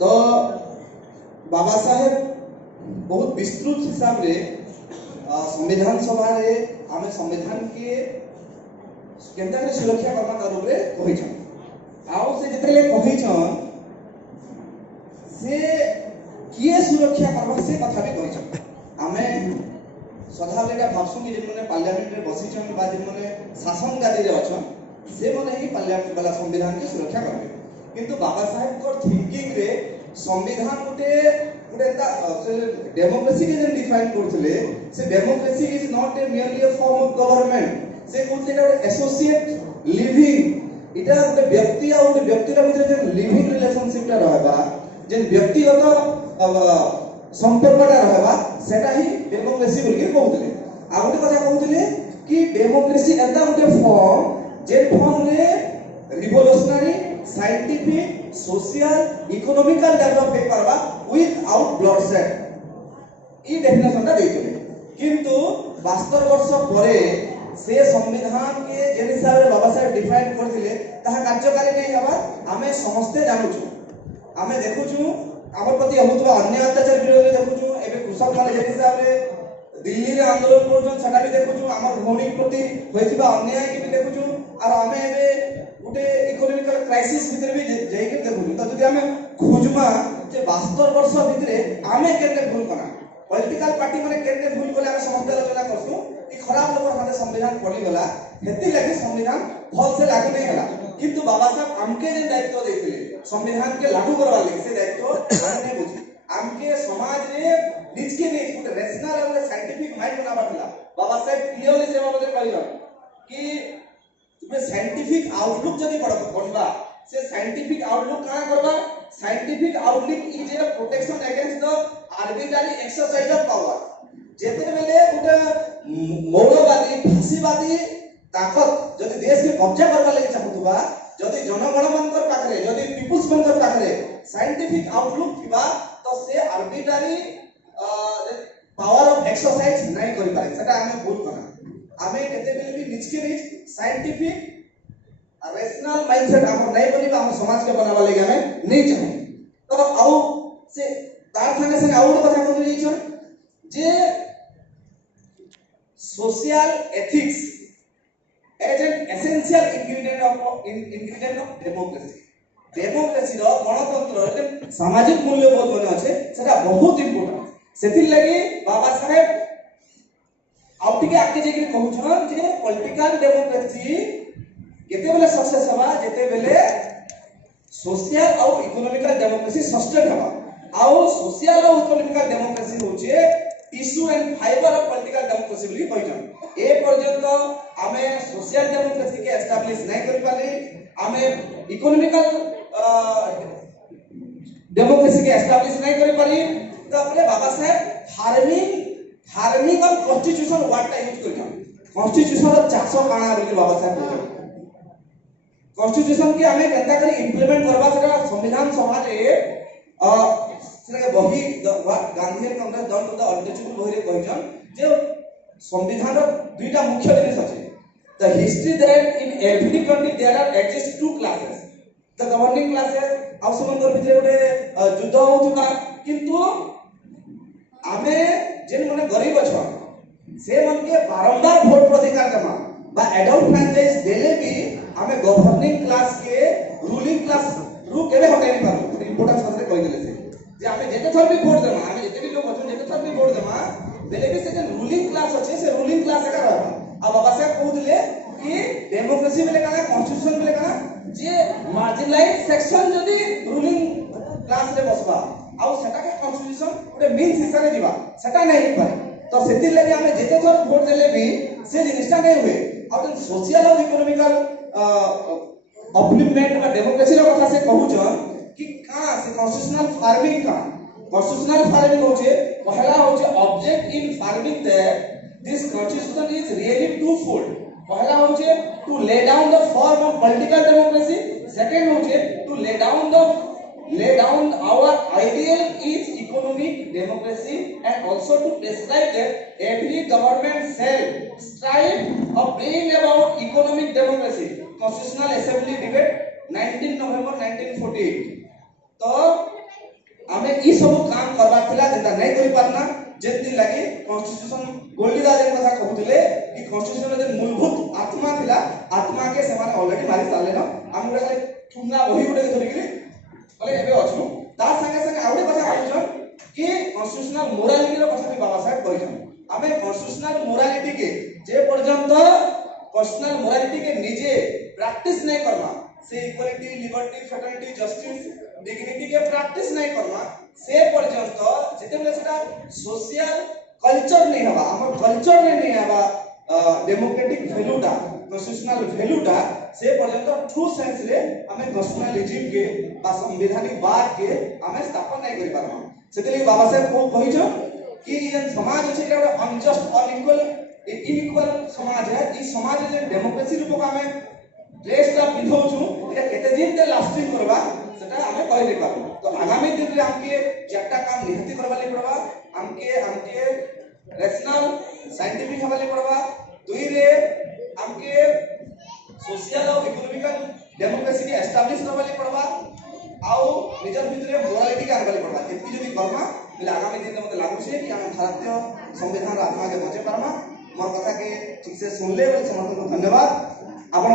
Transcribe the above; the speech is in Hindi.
तो बाबा साहेब बहुत विस्तृत हिसाब रे संविधान सभा रे आमे संविधान के केंद्र के सुरक्षा करना तार ऊपर कहिछन आउ से जतले कहिछन से किए सुरक्षा करबा से कथा भी कहिछन आमे सदाबेला भाबसु कि जे माने पार्लियामेंट रे बसिछन बा जे माने शासन गादी रे अछन से माने ही पार्लियामेंट वाला संविधान की सुरक्षा करबे किंतु बाबा साहेब को थिंकिंग रे संविधान गोटे गोटे डेमोक्रेसी के जे डिफाइन करथिले से democracy is not a merely a form of government से कहते गोटे एसोसिएट लिविंग इटा गोटे व्यक्ति आ गोटे व्यक्तिर भितर जे लिविंग रिलेशनशिप ता रहबा जे व्यक्तिगत संपर्कटा रहबा सेटा ही डेमोक्रेसी बोल के कहउतले आ गोटे कथा कहउतले कि डेमोक्रेसी एता गोटे फॉर्म जे फॉर्म रे revolutionary scientific social economical develop हे करबा विदाउट ब्लडशेड ई डेफिनेशन ता देइतले किंतु 72 वर्ष परे से संविधान के जे हिसाब रे बाबा साहेब डिफाइन करथिले ताहा कार्यकारी नै हबा आमे समस्त जानुछु आमे देखुछु हमर प्रति होतबा अन्य अत्याचार विरोध देखुछु एबे कृषक माने जे हिसाब रे दिल्ली रे आंदोलन करछन सेटा भी देखुछु हमर भौनिक प्रति होइथिबा अन्याय के भी देखुछु और आमे एबे गुटे इकोनॉमिकल क्राइसिस भीतर भी जाई के देखुछु त जदि आमे खुजमा जे 72 वर्ष भितरे आमे केते भूल कना पॉलिटिकल पार्टी माने केते भूल कोले आमे समस्त आलोचना करछु कि खराब लोग माने संविधान पढ़ी गला हेती लागि संविधान भल से लागू नै हला किंतु बाबा साहब आमके जे दायित्व देथिले संविधान के लागू करबा लागि से दायित्व हम नै बुझी आमके समाज रे निज के निज गुटे रैशनल और साइंटिफिक माइंड बनाबा थिला बाबा साहब क्लियरली से बाबा कहलन कि तुमे साइंटिफिक आउटलुक जदी पढबा से साइंटिफिक आउटलुक का करबा scientific outlook is a protection against the arbitrary exercise of power जेते बेले गुटे मौलवादी फांसीवादी ताकत जदी देश के कब्जा करबा लागि चाहतुबा जदी जनगण मनकर पाखरे जदी पीपुल्स मनकर पाखरे साइंटिफिक आउटलुक थिबा तो से आर्बिट्ररी पावर ऑफ एक्सरसाइज नै करि पारे सेटा हमें भूल करा हमें केते बेले भी निज के निज साइंटिफिक रैशनल माइंडसेट हम नै बनिबा हम समाज के बनाबा लागि हमें नै चाहू तो आउ से तार संगे संगे आउ कथा कहै छन जे social ethics as an essential ingredient of democracy democracy रो गणतंत्र रे सामाजिक मूल्यबोध बने আছে সেটা बहुत इंपोर्टेंट सेथिर लागि बाबा साहेब आउटिके आके जे कि कहउछन जे पॉलिटिकल डेमोक्रेसी केते बेले सक्सेस हवा जेते बेले सोशल और इकोनॉमिकल डेमोक्रेसी सस्टेन हवा आउ सोशल और इकोनॉमिकल डेमोक्रेसी होचे tissue and fibre of political democracy बोली कहजन ए पर्यंत आमे सोशल डेमोक्रेसी के एस्टैब्लिश नै करि पाली आमे इकोनॉमिकल डेमोक्रेसी के एस्टैब्लिश नै करि पाली तबले Baba Saheb farming of constitution word टा यूज करछन कॉन्स्टिट्यूशन रो चासो काना बोली बाबा साहेब कहजन कॉन्स्टिट्यूशन के हमें केनता करी इंप्लीमेंट करबा सेटा संविधान सभा रे सेटा बही Gandhi and Congress down to the altitude बही रे कहजन जे संविधान रो दुईटा मुख्य जिनिस अछि the history that in every country there are exist two classes the governing classes आ समंदर भितरे गोटे युद्ध होउतुका किंतु आमे जेन माने गरीब अछन से मन के बारंबार वोट अधिकार जमा बा एडल्ट फ्रैंचाइज देले भी हमें गवर्निंग क्लास के रूलिंग क्लास रु केबे हटाई पारो इंपोर्टेंस करे कहि देले से जे हमें जेते थर भी वोट देमा हमें जेते भी लोग अछन जेते थर भी वोट देमा बेले भी से जे रूलिंग क्लास अछि से रूलिंग क्लास एका रहबा आ बाबा साहब कहउदिले कि डेमोक्रेसी बेले काना कॉन्स्टिट्यूशन बेले काना जे मार्जिनलाइज सेक्शन जदी रूलिंग क्लास रे बसबा आ सेटा के कॉन्स्टिट्यूशन ओटे मीन्स हिसाब रे दिबा सेटा नै हे पारे तो सेति लागि हमें जेते थर वोट देले भी से जिनिसटा नै हुए और सोशल और इकोनॉमिकल अपलिफ्टमेंट बा डेमोक्रेसी रो कथा से कहउछन कि का से कॉन्स्टिट्यूशनल फार्मिंग होचे पहला होचे object in framing that this constitution is really twofold पहला होचे to lay down the form of political democracy second होचे to lay down our ideal is economic democracy and also to prescribe that every government shall strive of bringing about economic democracy constitutional assembly debate 19 November 1948 तो ई सब काम करबार थिला जेता नहीं करि पारना जेति लागि कॉन्स्टिट्यूशन गोल्डीदा जे कथा कहउथिले कि कॉन्स्टिट्यूशन जे मूलभूत आत्मा थिला आत्मा के सेमाने ऑलरेडी मारी साले न हम गुडा खाली ठुंगा बही गुडे धरि कि बोले एबे अछु तार संगे संगे आउडे कथा कहउछन कि कॉन्स्टिट्यूशनल मोरालिटी रो कथा भी बाबा साहेब कहछन आमे कॉन्स्टिट्यूशनल मोरालिटी के जे पर्यंत कॉन्स्टिट्यूशनल मोरालिटी के निजे प्रैक्टिस नहीं करना से equality liberty fraternity justice dignity के प्रैक्टिस नहीं करना से पर्यंत जेते बेले सेटा सोशल कल्चर नहीं हवा हमर कल्चर नहीं हवा डेमोक्रेटिक वैल्यूटा कॉन्स्टिट्यूशनल वैल्यूटा से पर्यंत ट्रू सेंस रे हमें कॉन्स्टिट्यूशनलिज्म के बा संवैधानिक वाद के हमें स्थापन नहीं करि पारमा सेते बाबा साहेब को कहिछो कि ये समाज अछि एटा अनजस्ट अनइक्वल इनइक्वल समाज है ई समाज जे डेमोक्रेसी रूप का हमें ड्रेस ला पिंधौ छु एटा केते दिन ते लास्टिंग करबा सेटा हमें कहि दे पाबो तो आगामी दिन रे हमके चारटा काम निहति करबा ले पड़बा हमके रैशनल साइंटिफिक हवा ले पड़बा दुई रे हमके सोशल और इकोनॉमिकल डेमोक्रेसी के एस्टैब्लिश करबा ले पड़बा आउ निजर भितरे मोरालिटी के आनबा ले पड़बा एति जदी करबा बिल आगामी दिन मते लागु छे कि हम भारतीय संविधान आत्मा के बचे पारमा मोर कथा के ठीक से सुनले बोले समस्त को धन्यवाद। आपण